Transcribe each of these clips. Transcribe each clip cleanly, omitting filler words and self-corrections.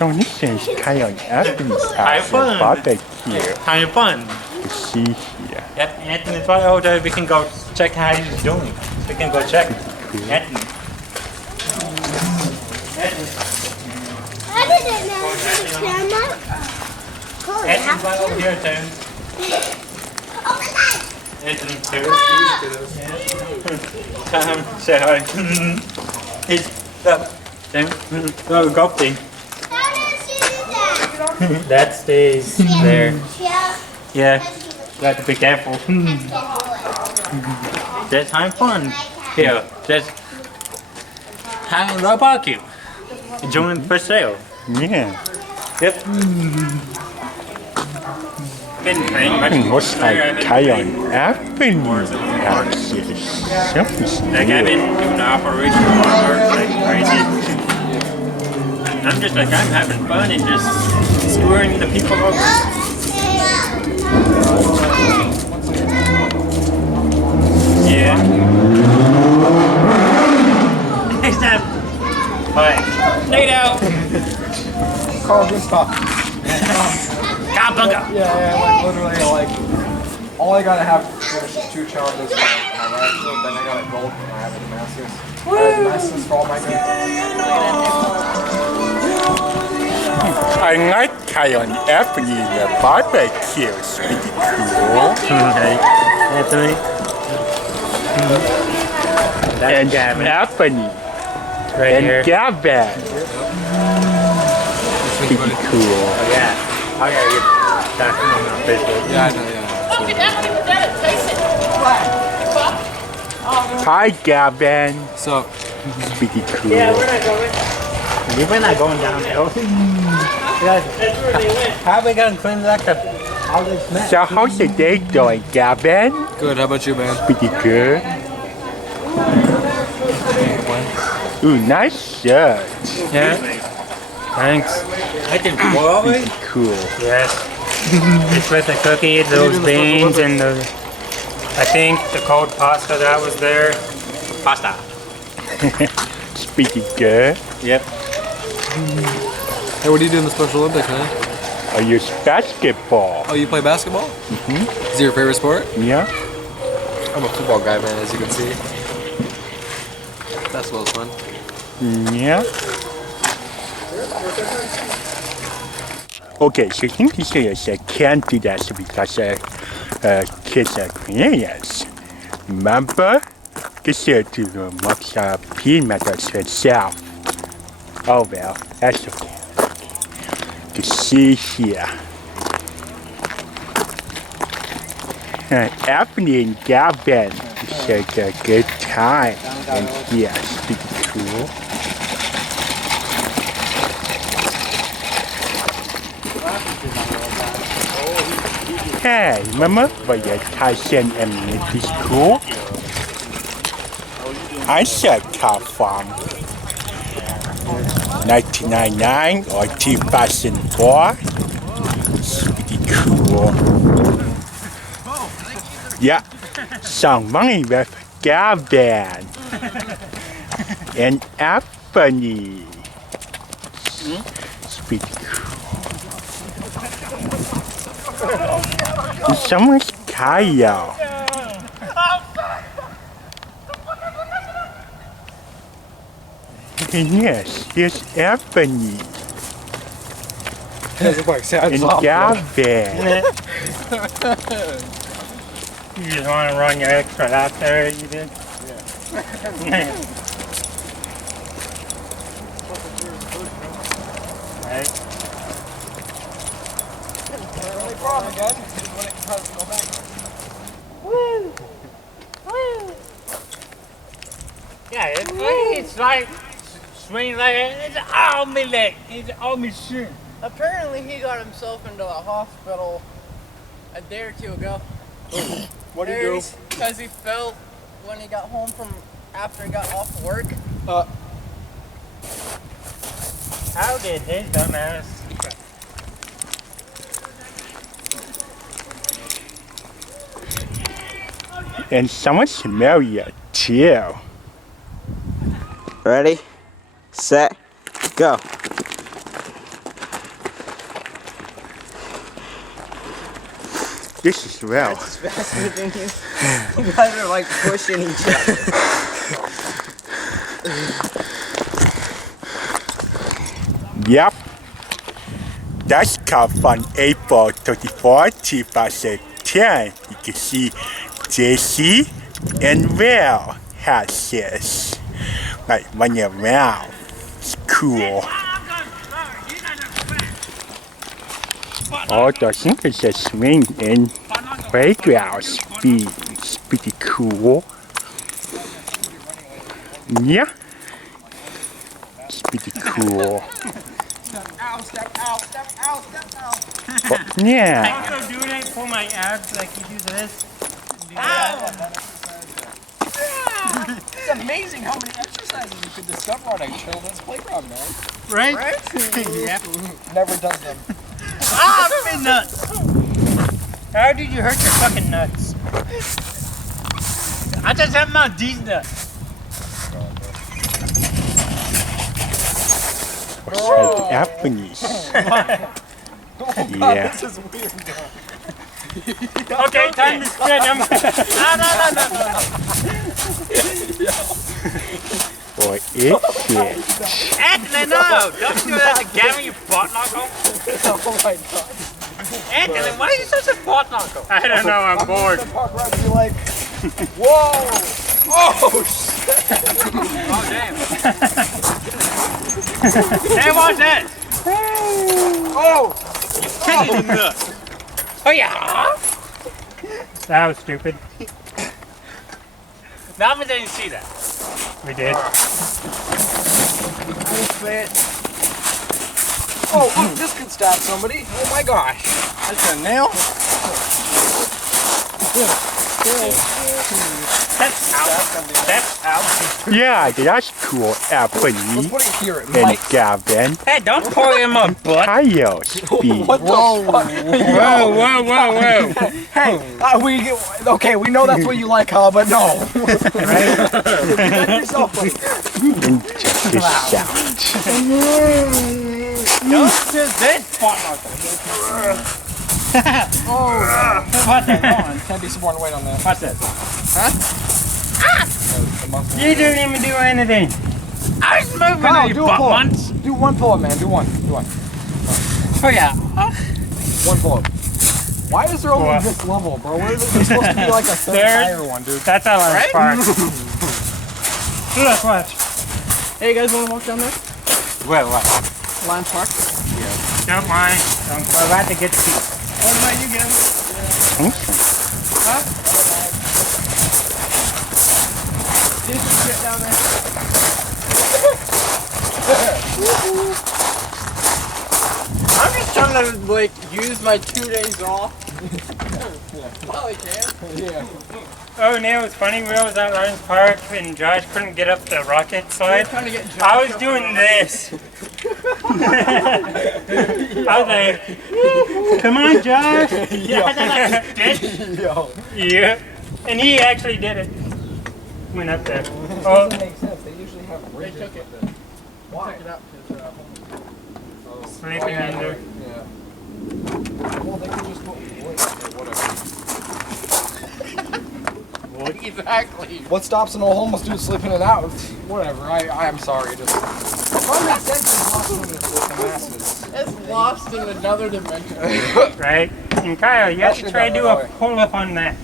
So this is kind of Anthony's house Tyson. barbecue. Having fun. You see here. Yep, Anthony's right over there. We can go check how he's doing. We can go check. Anthony. I didn't know the camera. Cool. Anthony's right over here too. Anthony too. Say hi. He's up. Oh, go thing. That stays there. Yeah. You have to be careful. Just having fun. Here, just having a barbecue. Enjoying for sale. Yeah. Yep. Been pretty much What's like kind of Anthony's house here? Something's like I've new. been doing the operation work like crazy. I'm just like I'm having fun and just screwing the people over. Yeah. Next time. Alright. Nate out. Carl, good stuff. Cowabunga. Yeah, like literally, like all I gotta have to finish is 2 challenges. My rifle, then I got a gold, and I have a Damascus. I have Damascus for all my games. I like kind of Anthony's barbecue. It's pretty cool. Okay. Anthony. And Gavin. Anthony. Right And here. Gavin. Pretty cool. Oh yeah. I gotta get back on Facebook. Yeah, I know, yeah. Okay, that's what that is, Tyson. Hi, Gavin. So, It's pretty cool. Yeah, we're not going. We're not going downhill. That's where they went. How are we gonna clean like all this mess? So how's the day going, Gavin? good, how about you, man? Pretty good. Ooh, nice shirt. Yeah. Thanks. I can boil it. Pretty cool. Yes. It's with the cookies, those beans, and the. I think the cold pasta that was there. Pasta. It's pretty good. Yep. Hey, what do you do in the Special Olympics, man? I use basketball. Oh, you play basketball? Mm-hmm. Is it your favorite sport? Yeah. I'm a football guy, man, as you can see. Basketball's fun. Yeah. Okay, so I think this is I can't do that because kids are Canadians. Remember? This is to the much peanut itself. Oh well, that's okay. You see here. Anthony and Gavin had a good time. And yeah, it's pretty cool. Hey, remember when Tyson and Nick school? I said car from 1999 or 2004. It's pretty cool. Yeah, some money with Gavin and Anthony. It's pretty cool. And someone's Kyle. And yes, here's Anthony It looks like sad and soft. Gavin. You just want to run your extra lap there, you did? Yeah. Right. Only problem again is when it tries to go back. Woo! Woo! Yeah, it's like swing like it's all me leg. It's all me shoe. Apparently he got himself into a hospital a day or two ago. What do you do? Because he fell when he got home from after he got off work. How did his dumbass? And someone's familiar too. Ready, set, go. This is well. That's faster than you. You guys are like pushing each other. Yep. That's called from April 24, 2010. You can see JC and Will has this. Like running around. It's cool. All the things are swing in playground speed. It's pretty cool. Yeah. It's pretty cool. Yeah. I can do that for my abs, like you do this. It's amazing how many exercises you can discover on a children's playground, man. Right? Yeah. Never done them. Ah, my nuts! How did you hurt your fucking nuts? I just have my these nuts. What's like Japanese? Yeah. This is weird. Okay, time to spin. No. Or it is. Anthony, no! Don't do that again when you butt knuckle. Oh my god. Anthony, why are you such a butt knuckle? I don't know, I'm bored. The park ride be like, whoa! Oh shit! Oh, damn. Hey, watch that! Oh! Kicking the nuts. Oh, yeah! That was stupid. Now we didn't see that. We did. Oh, look, this could stab somebody. Oh my gosh. That's a nail. That's out. That's out. Yeah, that's cool. Let's Japanese put it here. It and might. Gavin. Hey, don't pour it in my butt. Tire speed. What the fuck? Whoa. Hey, okay, we know that's what you like, huh? But no. Get yourself like And check this out. Don't do this butt knuckle. What's that on? Can't be supporting weight on that. What's that? The You didn't even do anything. I was moving Kyle, these do a butt pull-up. ones. Do one pull-up, man. Do one. Oh, yeah. One pull-up. Why is there only Pull-up. this level, bro? Where is there supposed to be like a third There. higher one, dude? That's how I was parked. Look, watch. Hey, you guys want to walk down there? Where, what? Lion Park? Don't mind. We're about to get to What about you guys? Did you get down there? I'm just trying to like use my 2 days off. Well, I can. Yeah. Oh, Neil, it's funny. We was at Lions Park and Josh couldn't get up the rocket slide. Trying to get I was doing this. I was like, come on, Josh. Yo. Yeah. And he actually did it. Went up there. Oh, Doesn't make sense. They usually have They bridges. took it. Why? Took it out because sleeping in there. Yeah. Well, they could just put wood or whatever. exactly. What stops an old homeless dude sleeping it out? Whatever. I am sorry. Just common sense is lost in the masses. It's lost in another dimension. Right? And Kyle, you have to try to do a pull-up on that.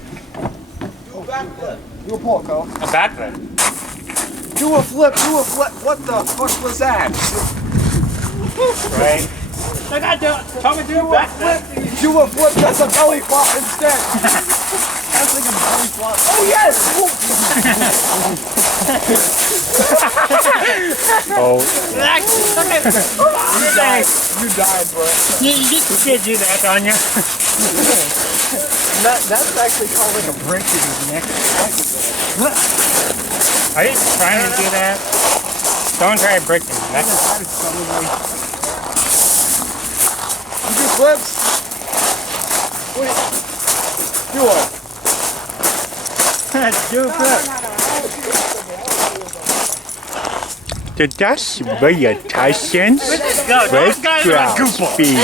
Do a pull, Kyle. A backflip. Do a flip. What the fuck was that? Right? I got to do a backflip. Do a flip. That's a belly flop instead. That's like a belly flop. Oh yes! Oh, You died, bro. You can't do that on you. That's actually called like a brick in his neck. Are you trying to do that? Don't try breaking. That's You do flips. Wait. Do one. do a flip. that's very Tyson's Yo, those guys are playground goofball. speed.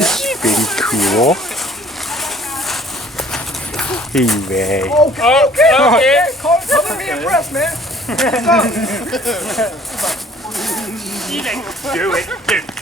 It's pretty cool. Anyway. Okay. Come be impressed, man. Do it.